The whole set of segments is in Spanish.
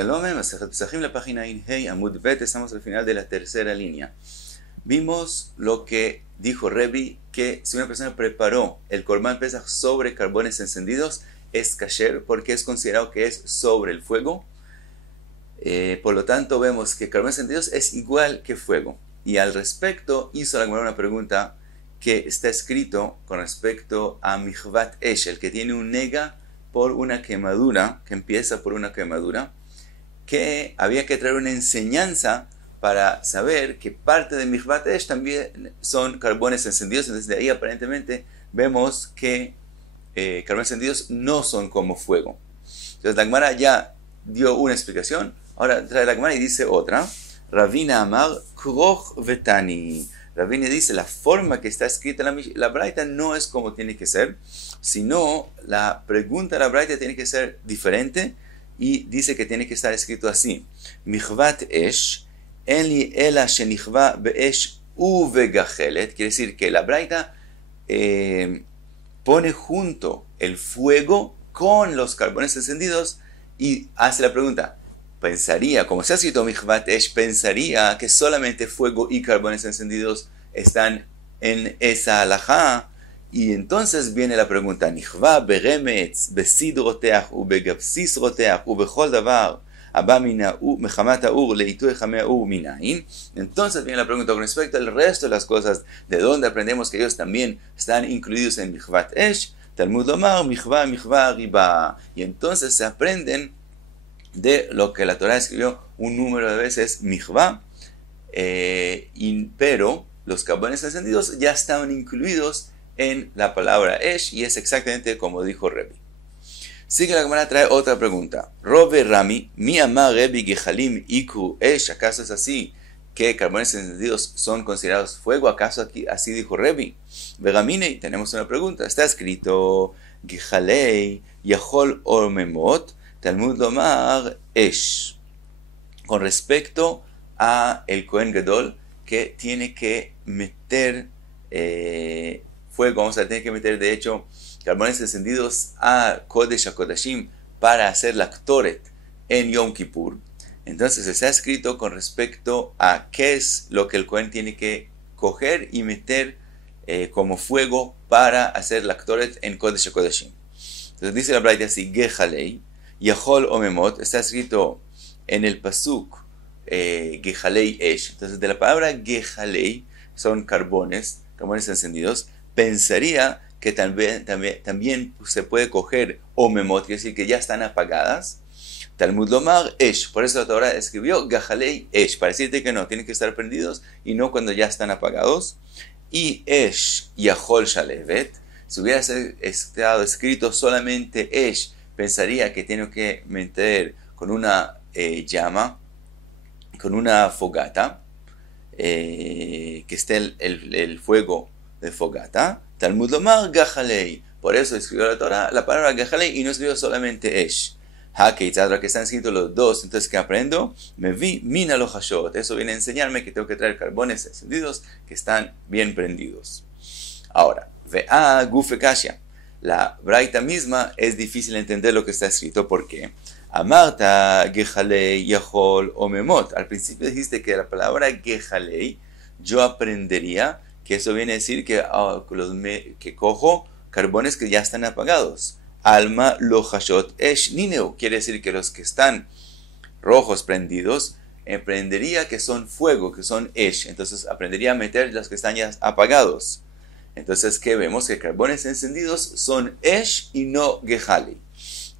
Shalom, Masejet Pesachim, la página Hey Amud Bet, estamos al final de la tercera línea. Vimos lo que dijo Rebi, que si una persona preparó el Korban Pesach sobre carbones encendidos, es kasher, porque es considerado que es sobre el fuego. Por lo tanto, vemos que carbones encendidos es igual que fuego. Y al respecto, hizo la Gemara una pregunta que está escrito con respecto a Michvat Esh, el que tiene un nega por una quemadura, que empieza por una quemadura, que había que traer una enseñanza para saber que parte de Michvat Esh también son carbones encendidos. Entonces de ahí aparentemente vemos que carbones encendidos no son como fuego. Entonces la Gemara ya dio una explicación, ahora trae la Gemara y dice otra. Ravina Amar Kroch Vetani. Ravina dice, la forma que está escrita la Braita no es como tiene que ser, sino la pregunta de la Braita tiene que ser diferente, y dice que tiene que estar escrito así: Michvat Esh, en li ela shenichva beesh uvegachelet. Quiere decir que la Braita pone junto el fuego con los carbones encendidos y hace la pregunta. Pensaría, como se ha escrito Michvat Esh, pensaría que solamente fuego y carbones encendidos están en esa halajá. Y entonces viene la pregunta: Nichva beremetz, besid roteach, ubegabsis roteach, ubechol davar, abba mina mechamat haur, leitu echame haur minahin. Entonces viene la pregunta con respecto al resto de las cosas, ¿de dónde aprendemos que ellos también están incluidos en Michvat Esh? Talmud lomar, Michva, Michva, riba. Y entonces se aprenden de lo que la Torah escribió un número de veces Michva, pero los carbones encendidos ya estaban incluidos en la palabra Esh, y es exactamente como dijo Rebi. Sigue la Gemara, trae otra pregunta. Robe Rami, mi amar Rebi Gehalim Iku Esh. ¿Acaso es así que carbones encendidos son considerados fuego? ¿Acaso aquí así dijo Rebi? Vegamine, tenemos una pregunta. Está escrito Gehalei Yahol Ormemot Talmud lomar Esh, con respecto a el Kohen Gadol, que tiene que meter fuego, tiene que meter de hecho carbones encendidos a Kodesh HaKodashim para hacer la Ktoret en Yom Kippur. Entonces está escrito con respecto a qué es lo que el Kohen tiene que coger y meter como fuego para hacer la Ktoret en Kodesh HaKodashim. Entonces dice la Braita así: Gehalei Yahol Omemot, está escrito en el pasuk Gehalei Esh. Entonces de la palabra Gehalei son carbones encendidos. Pensaría que también se puede coger Omemot, quiere decir que ya están apagadas. Talmud lomar Esh, por eso la Torah escribió Gehalei Esh, para decirte que no, tienen que estar prendidos y no cuando ya están apagados. Y Esh Yahol Shalevet, si hubiera estado escrito solamente Esh, pensaría que tengo que meter con una llama, con una fogata, que esté el fuego de fogata. Talmud lomar Gehalei, por eso escribió la Torah la palabra Gehalei y no escribió solamente Esh. Que están escritos los dos. Entonces, ¿qué aprendo? Me vi mina lo hashot. Eso viene a enseñarme que tengo que traer carbones encendidos que están bien prendidos. Ahora, vea gufe kasha. La Braita misma es difícil entender lo que está escrito. ¿Por qué? Amarta Gehalei Yahol Omemot. Al principio dijiste que la palabra Gehalei, yo aprendería que eso viene a decir que cojo carbones que ya están apagados. Alma lo hashot esh nineu. Quiere decir que los que están rojos prendidos, aprendería que son fuego, que son esh. Entonces aprendería a meter los que están ya apagados. Entonces, ¿qué vemos? Que carbones encendidos son Esh y no Gehalei.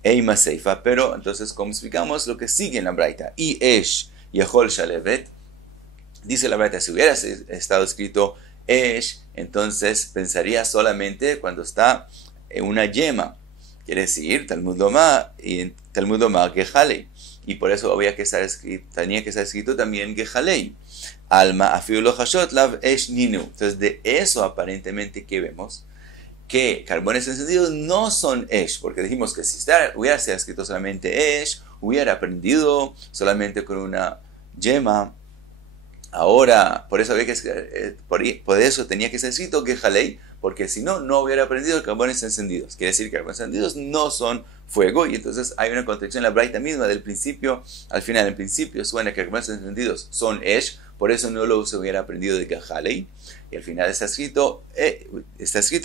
Eima Seifa, pero entonces, ¿cómo explicamos lo que sigue en la Braita? Y Esh Yahol Shalevet, dice la Braita, si hubiera estado escrito Esh, entonces pensaría solamente cuando está en una yema. Quiere decir, Talmud lomar Gehalei. Y por eso tenía que estar escrito también Gehalei. Alma afiu lo hashot lav esh ninu. Entonces de eso aparentemente que vemos que carbones encendidos no son esh, porque dijimos que si hubiera sido escrito solamente esh, hubiera aprendido solamente con una yema Ahora, por eso, por eso tenía que ser escrito Gehalei, porque si no, no hubiera aprendido carbones encendidos. Quiere decir que carbones encendidos no son fuego, y entonces hay una contradicción en la braita misma del principio al final. En principio suena que carbones encendidos son Esh, por eso no lo se hubiera aprendido de Gehalei, y al final está escrito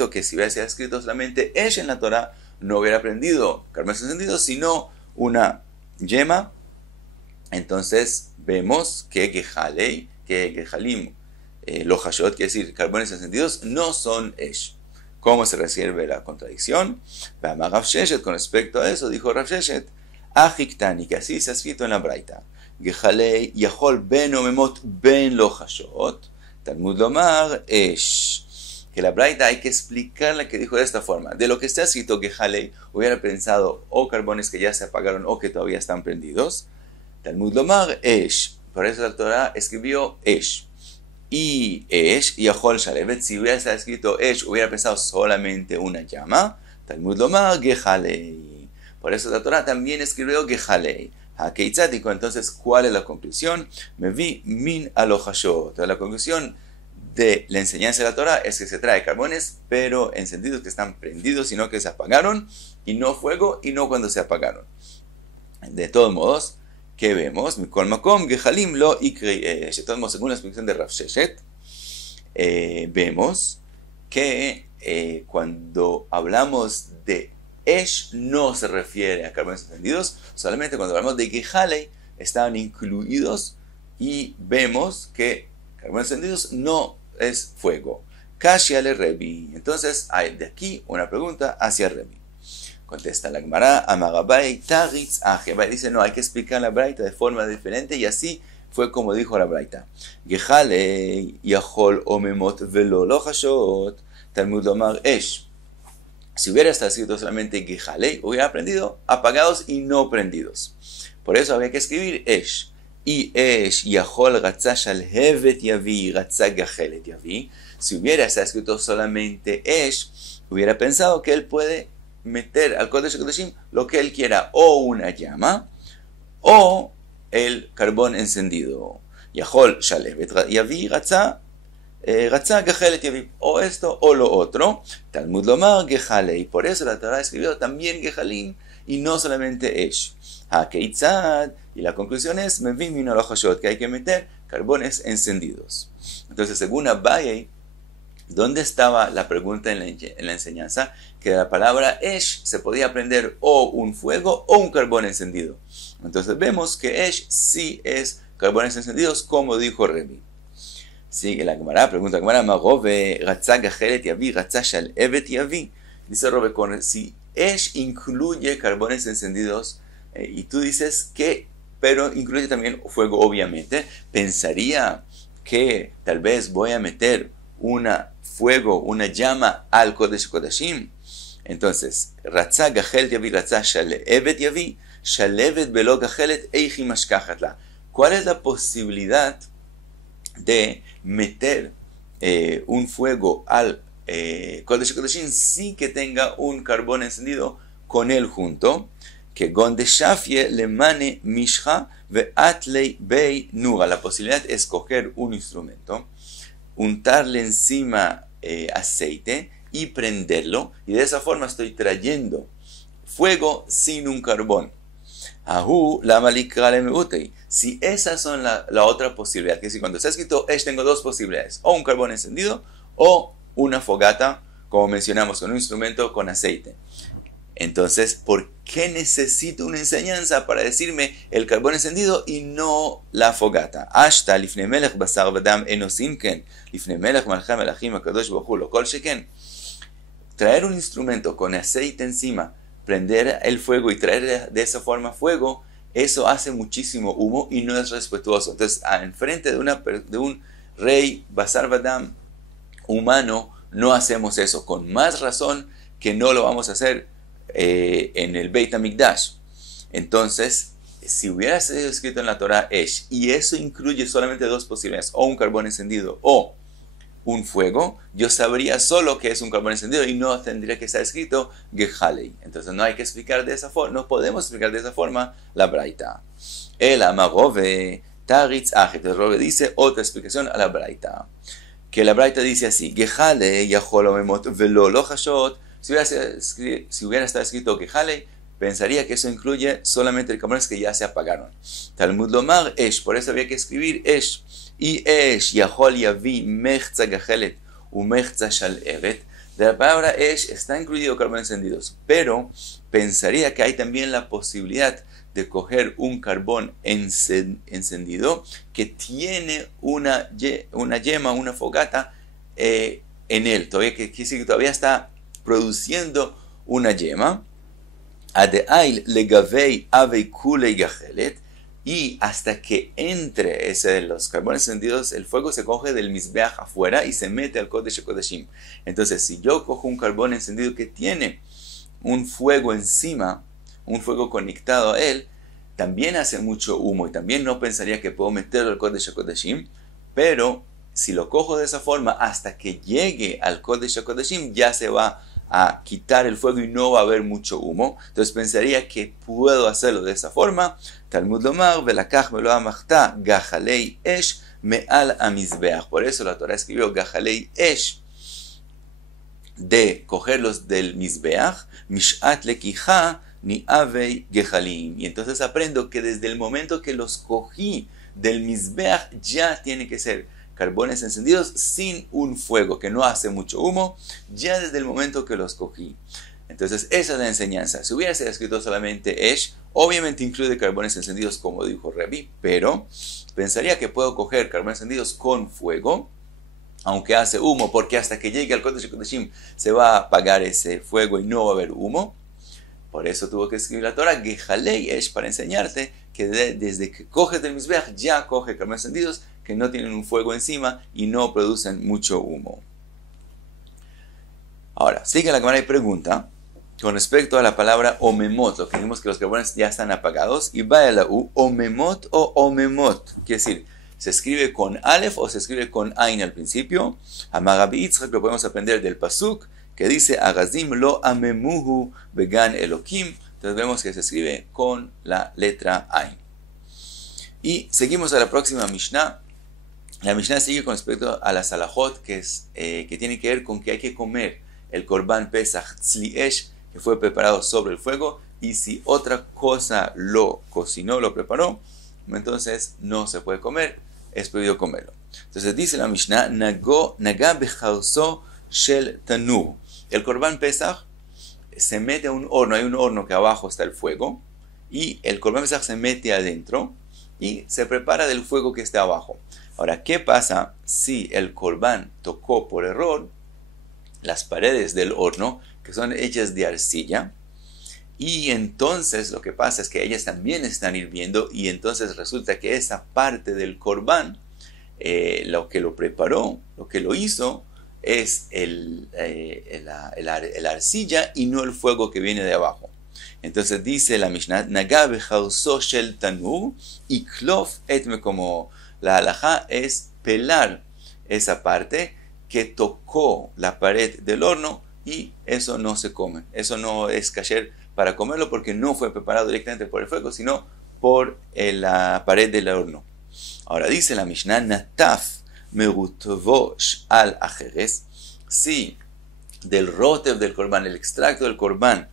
que si hubiera sido escrito solamente Esh en la Torah, no hubiera aprendido carbones encendidos, sino una yema. Entonces vemos que Gehalei, que Gehalim, lo hashot, quiere decir carbones encendidos, no son Esh. ¿Cómo se resuelve la contradicción? Rav Sheshet, con respecto a eso, dijo Rav Sheshet, Ajiktani, que así se ha escrito en la braita, Gehalei yahol ben omemot ben lo hashot, Talmud lomar Esh. Que la braita hay que explicarla, que dijo de esta forma. De lo que está escrito Gehalei, hubiera pensado o carbones que ya se apagaron o que todavía están prendidos. Talmud lomar Esh. Por eso la Torah escribió Esh. Y Esh, y Yahol Shalevet, si hubiera escrito Esh, hubiera pensado solamente una llama. Talmud lomar Gehalei. Por eso la Torah también escribió Gehalei. Hakeitzatiko. Entonces, ¿cuál es la conclusión? Me vi min alojashot. Entonces, la conclusión de la enseñanza de la Torah es que se trae carbones, pero encendidos, que están prendidos, sino que se apagaron, y no fuego, y no cuando se apagaron. De todos modos, ¿qué vemos? Mikol makom gehalim lo ikri esh. De todos modos, según la explicación de Rav Sheshet, vemos que cuando hablamos de Esh no se refiere a carbones encendidos, solamente cuando hablamos de Gehalei estaban incluidos, y vemos que carbones encendidos no es fuego. Kashia le Rebi. Entonces hay de aquí una pregunta hacia Rebi. Contesta la Gemara, Amagabai Taritz Ajebai. Dice, no, hay que explicar la braita de forma diferente, y así fue como dijo la braita. Gehalei yahol omemot velo lo hashot, Talmud lomar Esh. Si hubiera estado escrito solamente Gehalei, hubiera aprendido apagados y no prendidos. Por eso había que escribir Esh. Y Esh yahol ratzah shalhevet yavi ratzah gachelet yavi. Si hubiera estado escrito solamente Esh, hubiera pensado que él puede meter al Kodesh HaKodeshim lo que él quiera, o una llama, o el carbón encendido. Yahol shalhevet yavi ratzah Gachelet yavi, o esto o lo otro. Talmud lomar Gehalei. Por eso la Torah escribió también Gehalim y no solamente Esh. Hakeitzad. Y la conclusión es Mevim min lo hashot, que hay que meter carbones encendidos. Entonces, según Abaye, ¿dónde estaba la pregunta en la enseñanza? Que la palabra Esh se podía aprender o un fuego o un carbón encendido. Entonces vemos que Esh sí es carbones encendidos, como dijo Rebi. Sigue la Gemara, pregunta la Gemara, Marove, Ratzah Gachelet Yavi, Ratzah Shalhevet Yavi. Dice Rove, si Esh incluye carbones encendidos, y tú dices que, pero incluye también fuego, obviamente, pensaría que tal vez voy a meter fuego, una llama al Kodesh Kodashim. Entonces, Ratzah Gachelet Yavi, Ratzah Shalhevet Yavi, Shalhevet Belo Gachelet Eichi Mashkachatla. ¿Cuál es la posibilidad de meter un fuego al Kodesh Kodashim sin que tenga un carbón encendido con él junto? Que Gonde Shafie le mane mishcha ve atlei bei nura. La posibilidad es coger un instrumento, untarle encima aceite y prenderlo, y de esa forma estoy trayendo fuego sin un carbón. Ahu lama likra le meutei. Si esas son la otra posibilidad, que si cuando está escrito Esh tengo dos posibilidades, o un carbón encendido o una fogata, como mencionamos, con un instrumento con aceite. Entonces, ¿por qué necesito una enseñanza para decirme el carbón encendido y no la fogata? Ashta lifnei melech basar v'dam eno simken, lifnei melech malchei melachim hakadosh baruch hu lo kol sheken. Traer un instrumento con aceite encima, prender el fuego y traer de esa forma fuego, eso hace muchísimo humo y no es respetuoso. Entonces, enfrente de un rey basar v'dam humano, no hacemos eso. Con más razón que no lo vamos a hacer en el Beit HaMikdash. Entonces, si hubiera sido escrito en la Torah Esh, y eso incluye solamente dos posibilidades, o un carbón encendido o un fuego, yo sabría solo que es un carbón encendido y no tendría que estar escrito Gehalei. Entonces no hay que explicar de esa forma, no podemos explicar de esa forma la braita. El Amagove Taritz Aje. Entonces Rove dice otra explicación a la Braita. Que la Braita dice así: Gejale yahol omemot velo lo hashot. Si hubiera estado escrito Gejale, pensaría que eso incluye solamente carbones que ya se apagaron. Talmud lomar esh. Por eso había que escribir esh. Y esh yahol yavi mechza gehelet u mechza shaleret. De la palabra esh está incluido carbones encendidos, pero pensaría que hay también la posibilidad de coger un carbón encendido que tiene una yema, una fogata en él, todavía, que quiere decir que todavía está produciendo una yema. Adeail legavei avei kulei gachelet. Y hasta que entre ese de los carbones encendidos, el fuego se coge del Mizbeach afuera y se mete al Kodesh HaKodeshim. Entonces, si yo cojo un carbón encendido que tiene un fuego encima, un fuego conectado a él, también hace mucho humo y también no pensaría que puedo meterlo al Kodesh HaKodeshim, pero si lo cojo de esa forma hasta que llegue al Kodesh HaKodeshim, ya se va a quitar el fuego y no va a haber mucho humo. Entonces pensaría que puedo hacerlo de esa forma. Talmud lomar velakach melo amachta gajalei esh me'al amizbeach. Por eso la Torah escribió gajalei esh, de cogerlos del mizbeach, mishat lekija ni avei gehalim. Y entonces aprendo que desde el momento que los cogí del mizbeach ya tiene que ser carbones encendidos sin un fuego que no hace mucho humo, ya desde el momento que los cogí. Entonces esa es la enseñanza. Si hubiera sido escrito solamente esh, obviamente incluye carbones encendidos como dijo Rebbe, pero pensaría que puedo coger carbones encendidos con fuego, aunque hace humo, porque hasta que llegue al Kodesh HaKodeshim se va a apagar ese fuego y no va a haber humo. Por eso tuvo que escribir la Torah Gehalei Esh, para enseñarte que desde que coges del Mizbeach ya coge carbones encendidos que no tienen un fuego encima y no producen mucho humo. Ahora, sigue la cámara y pregunta con respecto a la palabra omemot, lo que dijimos que los carbones ya están apagados, y va a la U, omemot o omemot, quiere decir, ¿se escribe con Aleph o se escribe con Ain al principio? A Magabi Yitzchak lo podemos aprender del Pasuk, que dice Agazim lo amemuhu vegan Elokim. Entonces vemos que se escribe con la letra Ain. Y seguimos a la próxima Mishnah. La Mishnah sigue con respecto a la salahot, que tiene que ver con que hay que comer el Korban Pesach Tzli Esh, que fue preparado sobre el fuego, y si otra cosa lo cocinó, lo preparó, entonces no se puede comer, es prohibido comerlo. Entonces dice la Mishnah, Naga bechalso shel tanur. El Korban Pesach se mete a un horno, hay un horno que abajo está el fuego, y el Korban Pesach se mete adentro y se prepara del fuego que está abajo. Ahora, ¿qué pasa si el Korban tocó por error las paredes del horno, que son hechas de arcilla? Y entonces lo que pasa es que ellas también están hirviendo, y entonces resulta que esa parte del Korban, lo que lo preparó, lo que lo hizo, es la arcilla y no el fuego que viene de abajo. Entonces dice la Mishnah, Naga bechalso shel tanur iklof et mekomo. La halajá es pelar esa parte que tocó la pared del horno, y eso no se come. Eso no es kasher para comerlo porque no fue preparado directamente por el fuego, sino por la pared del horno. Ahora dice la Mishnah, Nataf merutvosh al ajeres. Si del rotev del Korban, el extracto del Korban,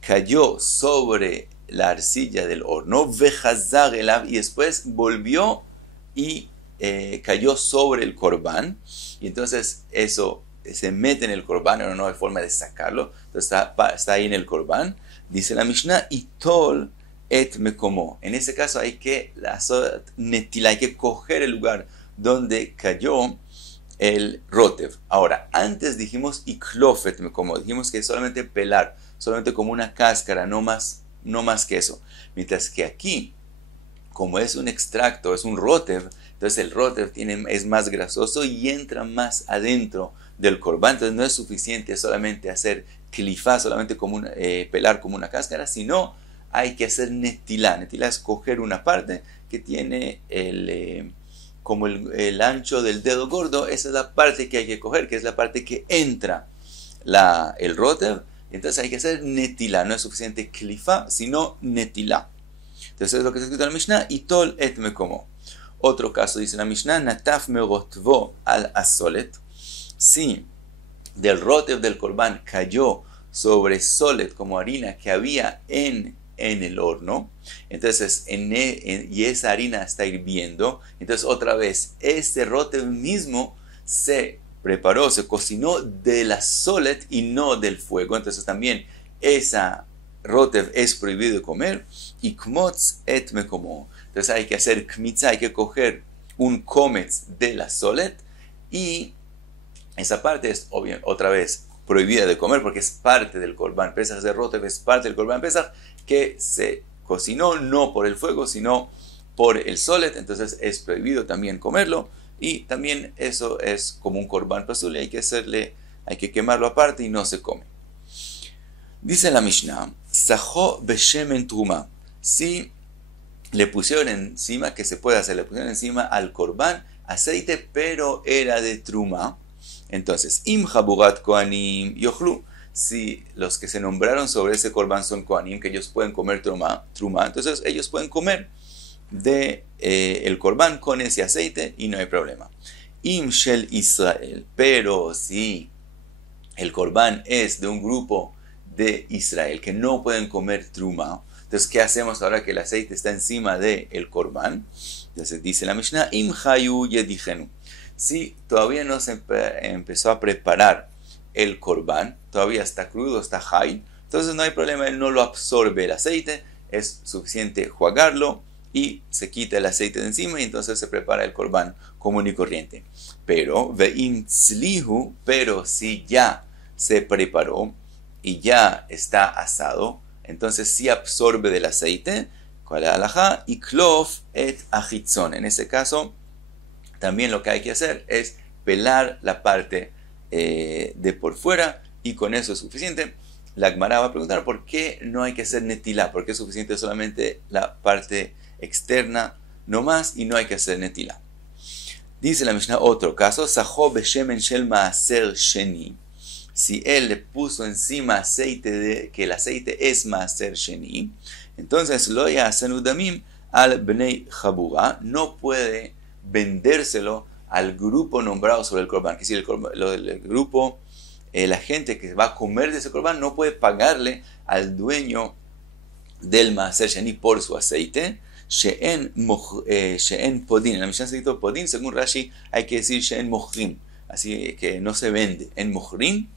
cayó sobre la arcilla del horno, vejazar elav, y después volvió y cayó sobre el Korban, y entonces eso se mete en el Korban, pero no hay forma de sacarlo, entonces está ahí en el Korban. Dice la Mishnah, itol et mekomo. En ese caso hay que hay que coger el lugar donde cayó el rotev. Ahora, antes dijimos iklof et mekomo, dijimos que es solamente pelar, solamente como una cáscara, no más que eso. Mientras que aquí, como es un extracto, es un rotev, entonces el rotev es más grasoso y entra más adentro del Korban. Entonces no es suficiente solamente hacer clifá, solamente como pelar como una cáscara, sino hay que hacer netilá. Netilá es coger una parte que tiene como el ancho del dedo gordo. Esa es la parte que hay que coger, que es la parte que entra el rotev. Entonces hay que hacer netilá. No es suficiente clifá, sino netilá. Entonces es lo que está escrito en la Mishnah, itol et mekomo. Otro caso, dice la Mishnah, Nataf merotvo al asolet. Si del rotev del corbán cayó sobre solet como harina que había en el horno, entonces y esa harina está hirviendo, entonces otra vez este rotev mismo se preparó, se cocinó de la solet y no del fuego, entonces también esa rotev es prohibido de comer. Y kmotz et mekomo, entonces hay que hacer kmitza, hay que coger un kometz de la solet y esa parte es otra vez prohibida de comer porque es parte del Korban Pesach de rotev, es parte del Korban Pesach que se cocinó no por el fuego sino por el solet, entonces es prohibido también comerlo y también eso es como un Korban Pasul, hay que quemarlo aparte y no se come. Dice la Mishnah, Sajo beshemen truma, si le pusieron encima, que se puede hacer, le pusieron encima al Korban aceite, pero era de truma, entonces, im haburat kohanim yochlu, si los que se nombraron sobre ese Korban son kohanim, que ellos pueden comer truma, entonces ellos pueden comer de el Korban con ese aceite y no hay problema. Im shel Israel, pero si el Korban es de un grupo de Israel que no pueden comer truma, entonces ¿qué hacemos ahora que el aceite está encima del Korban? Entonces dice la Mishnah, im hayu yedihenu, si todavía no se empezó a preparar el Korban, todavía está crudo, está hay, entonces no hay problema, él no lo absorbe el aceite, es suficiente jugarlo y se quita el aceite de encima y entonces se prepara el Korban común y corriente. Pero, ve'im tzlihu, pero si ya se preparó y ya está asado, entonces sí absorbe del aceite, ¿cuál es la halajá? Y klof et achitzon. En ese caso, también lo que hay que hacer es pelar la parte de por fuera y con eso es suficiente. La Gemara va a preguntar por qué no hay que hacer netilá, por qué es suficiente solamente la parte externa nomás y no hay que hacer netilá. Dice la Mishnah otro caso, Sajo beshemen shel maaser sheni. Si él le puso encima aceite que el aceite es maaser sheni, entonces lo ya'asenu damim al bnei chabura, no puede vendérselo al grupo nombrado sobre el Korban. Que si el grupo, la gente que va a comer de ese Korban no puede pagarle al dueño del maaser sheni por su aceite. She'en podin, en la Mishnah se dice podin, según Rashi hay que decir she'en mohrim, así que no se vende. En mohrim,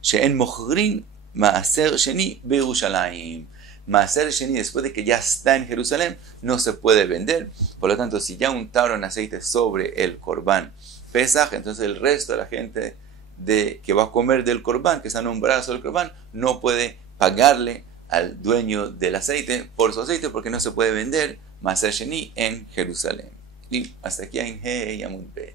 she'en mohrim maaser sheni beYerushalayim. Maaser sheni, después de que ya está en Jerusalén, no se puede vender. Por lo tanto, si ya untaron aceite sobre el Korban Pesach, entonces el resto de la gente que va a comer del Korban, que está nombrada sobre el Korban, no puede pagarle al dueño del aceite por su aceite porque no se puede vender Maaser Sheni en Jerusalén. Y hasta aquí en He y Amud Bet.